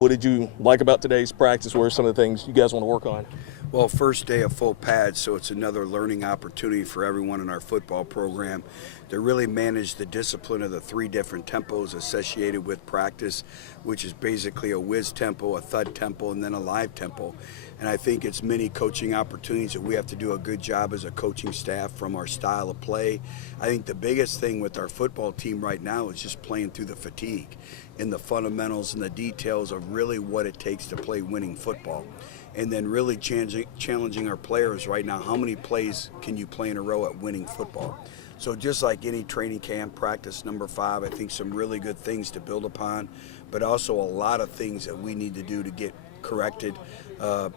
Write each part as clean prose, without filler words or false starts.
What did you like about today's practice? What are some of the things you guys want to work on? Well, first day of full pads, so it's another learning opportunity for everyone in our football program to really manage the discipline of the three different tempos associated with practice, which is basically a whiz tempo, a thud tempo, and then a live tempo. And I think it's many coaching opportunities that we have to do a good job as a coaching staff from our style of play. I think the biggest thing with our football team right now is just playing through the fatigue and the fundamentals and the details of really what it takes to play winning football. And then really challenging our players right now, how many plays can you play in a row at winning football? So just like any training camp, practice number 5, I think some really good things to build upon, but also a lot of things that we need to do to get corrected.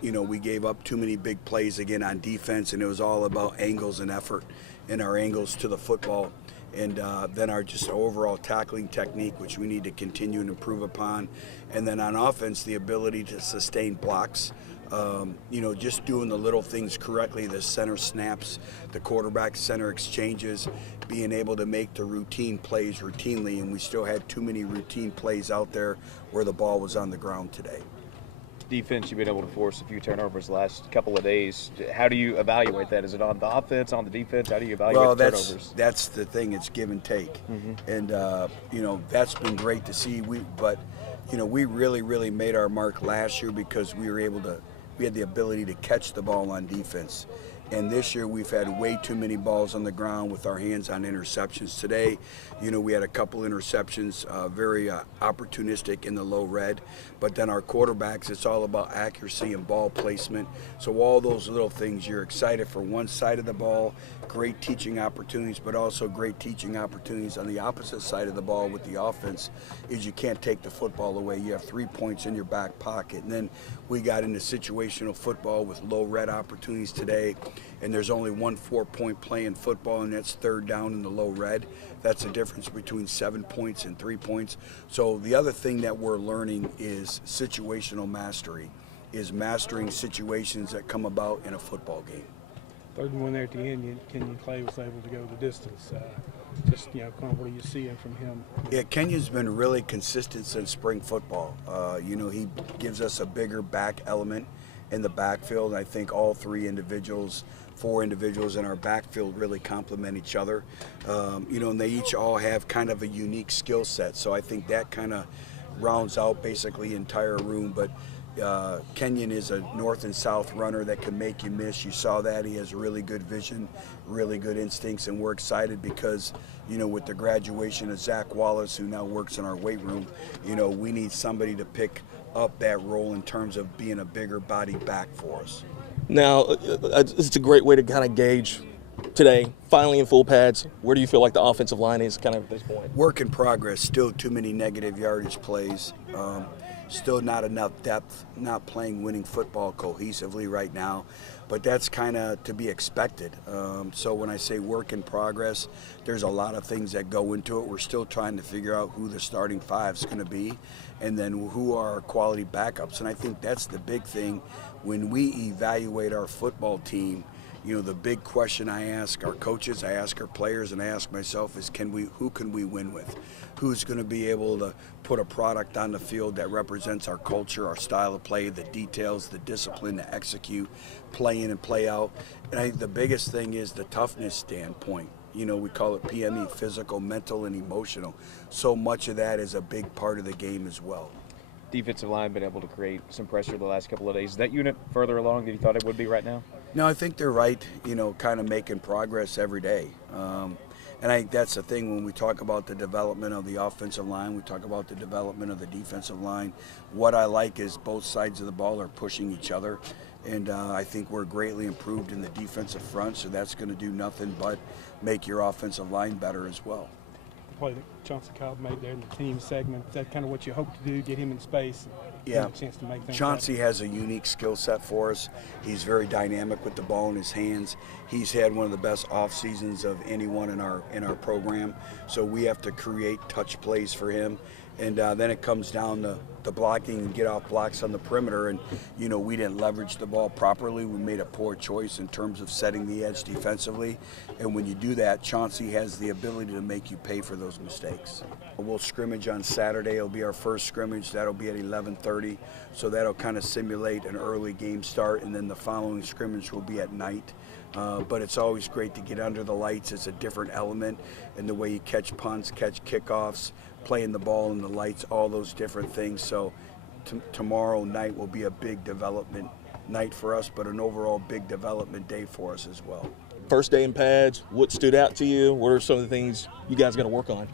We gave up too many big plays again on defense, and it was all about angles and effort and our angles to the football. And then our just overall tackling technique, which we need to continue and improve upon. And then on offense, the ability to sustain blocks. Just doing the little things correctly, the center snaps, the quarterback center exchanges, being able to make the routine plays routinely, and we still had too many routine plays out there where the ball was on the ground today. Defense, you've been able to force a few turnovers the last couple of days. How do you evaluate that? Is it on the offense, on the defense? How do you evaluate the turnovers? That's the thing. It's give and take. And, that's been great to see. We really, really made our mark last year because we had the ability to catch the ball on defense. And this year we've had way too many balls on the ground with our hands on interceptions. Today, we had a couple interceptions, very opportunistic in the low red. But then our quarterbacks, it's all about accuracy and ball placement. So all those little things, you're excited for one side of the ball, great teaching opportunities, but also great teaching opportunities on the opposite side of the ball with the offense is you can't take the football away. You have 3 points in your back pocket. And then we got into situational football with low red opportunities today. And there's only one 4-point play in football, and that's third down in the low red. That's the difference between 7 points and 3 points. So the other thing that we're learning is situational mastery, is mastering situations that come about in a football game. Third and one there at the end, Kenyon Clay was able to go the distance. Kind of what are you seeing from him? Yeah, Kenyon's been really consistent since spring football. He gives us a bigger back element in the backfield. I think all 4 individuals in our backfield really complement each other. And they each all have kind of a unique skill set. So I think that kind of rounds out basically the entire room. But Kenyon is a north and south runner that can make you miss. You saw that. He has really good vision, really good instincts, and we're excited because, with the graduation of Zach Wallace, who now works in our weight room, we need somebody to pick up that role in terms of being a bigger body back for us. Now, it's a great way to kind of gauge today, finally in full pads. Where do you feel like the offensive line is kind of at this point? Work in progress. Still too many negative yardage plays. Still not enough depth. Not playing winning football cohesively right now. But that's kind of to be expected. So when I say work in progress, there's a lot of things that go into it. We're still trying to figure out who the starting 5 is going to be and then who are our quality backups. And I think that's the big thing when we evaluate our football team. The big question I ask our coaches, I ask our players, and I ask myself is who can we win with? Who's going to be able to put a product on the field that represents our culture, our style of play, the details, the discipline to execute, play in and play out. And I think the biggest thing is the toughness standpoint. We call it PME, physical, mental, and emotional. So much of that is a big part of the game as well. Defensive line been able to create some pressure the last couple of days. Is that unit further along than you thought it would be right now? No, I think they're right, kind of making progress every day. And I think that's the thing when we talk about the development of the offensive line, we talk about the development of the defensive line. What I like is both sides of the ball are pushing each other. And I think we're greatly improved in the defensive front, so that's going to do nothing but make your offensive line better as well. Play that Chauncey Cobb made there in the team segment. Is that kind of what you hope to do, get him in space and Yeah. a chance to make things Chauncey happen? has a unique skill set for us. He's very dynamic with the ball in his hands. He's had one of the best off seasons of anyone in our program. So we have to create touch plays for him. And then it comes down to the blocking and get off blocks on the perimeter. And, we didn't leverage the ball properly. We made a poor choice in terms of setting the edge defensively. And when you do that, Chauncey has the ability to make you pay for those mistakes. We'll scrimmage on Saturday. It'll be our first scrimmage. That'll be at 11:30. So that'll kind of simulate an early game start. And then the following scrimmage will be at night. But it's always great to get under the lights. It's a different element in the way you catch punts, catch kickoffs, playing the ball in the lights, all those different things. So tomorrow night will be a big development night for us, but an overall big development day for us as well. First day in pads, what stood out to you? What are some of the things you guys going to work on?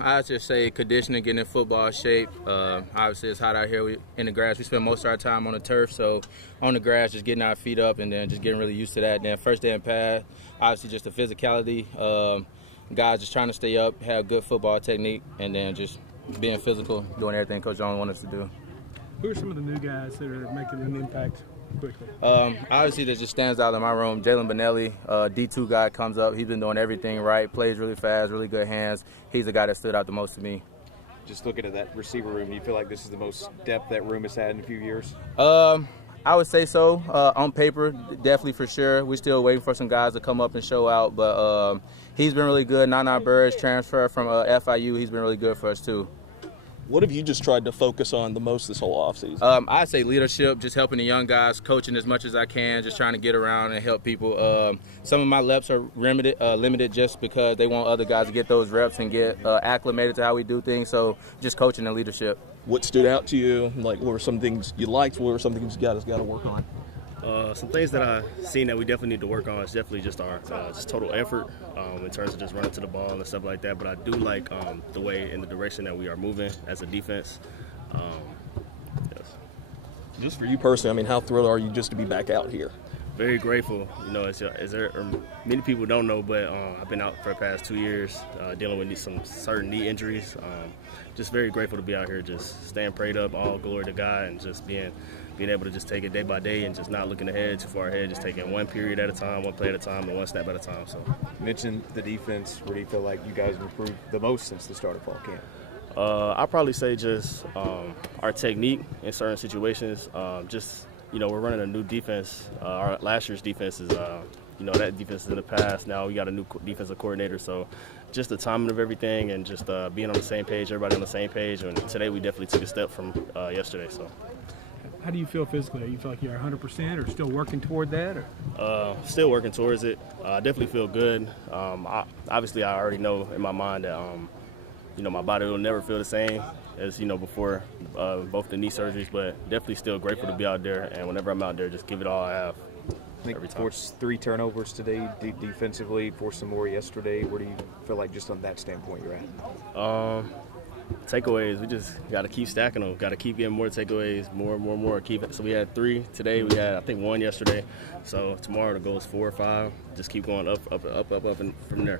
I'd just say conditioning, getting in football shape. Obviously, it's hot out here in the grass. We spend most of our time on the turf, so on the grass, just getting our feet up and then just getting really used to that. Then first day in pad, obviously just the physicality. Guys just trying to stay up, have good football technique, and then just being physical, doing everything Coach Jones wants us to do. Who are some of the new guys that are making an impact quickly? Obviously, that just stands out in my room. Jalen Benelli, D2 guy, comes up. He's been doing everything right, plays really fast, really good hands. He's the guy that stood out the most to me. Just looking at that receiver room, do you feel like this is the most depth that room has had in a few years? I would say so. On paper, definitely for sure. We're still waiting for some guys to come up and show out, but he's been really good. Nana Burris transfer from FIU. He's been really good for us too. What have you just tried to focus on the most this whole offseason? I'd say leadership, just helping the young guys, coaching as much as I can, just trying to get around and help people. Some of my reps are limited just because they want other guys to get those reps and get acclimated to how we do things, so just coaching and leadership. What stood out to you? Like, what were some things you liked? What were some things you guys got to work on? Some things that I've seen that we definitely need to work on is definitely just our just total effort in terms of just running to the ball and stuff like that. But I do like the way in the direction that we are moving as a defense. Yes. Just for you personally, I mean, how thrilled are you just to be back out here? Very grateful. Many people don't know, but I've been out for the past 2 years dealing with some certain knee injuries. Just very grateful to be out here, just staying prayed up, all glory to God, and just being able to just take it day by day and just not looking ahead too far ahead, just taking one period at a time, one play at a time, and one snap at a time. So, You mentioned the defense. Where do you feel like you guys have improved the most since the start of fall camp? I'll probably say just our technique in certain situations. We're running a new defense. Our last year's defense is, that defense is in the past. Now we got a new defensive coordinator. So just the timing of everything and just being on the same page, everybody on the same page. And today we definitely took a step from yesterday. So. How do you feel physically? You feel like you're 100% or still working toward that? Or? Still working towards it. I definitely feel good. Obviously, I already know in my mind that, my body will never feel the same as, before both the knee surgeries, but definitely still grateful to be out there. And whenever I'm out there, just give it all I have. I think forced 3 turnovers today defensively, forced some more yesterday. Where do you feel like just on that standpoint you're at? Takeaways, we just got to keep stacking them. Got to keep getting more takeaways, more. So we had 3 today. We had, I think, 1 yesterday. So tomorrow the goal is 4 or 5. Just keep going up, and from there.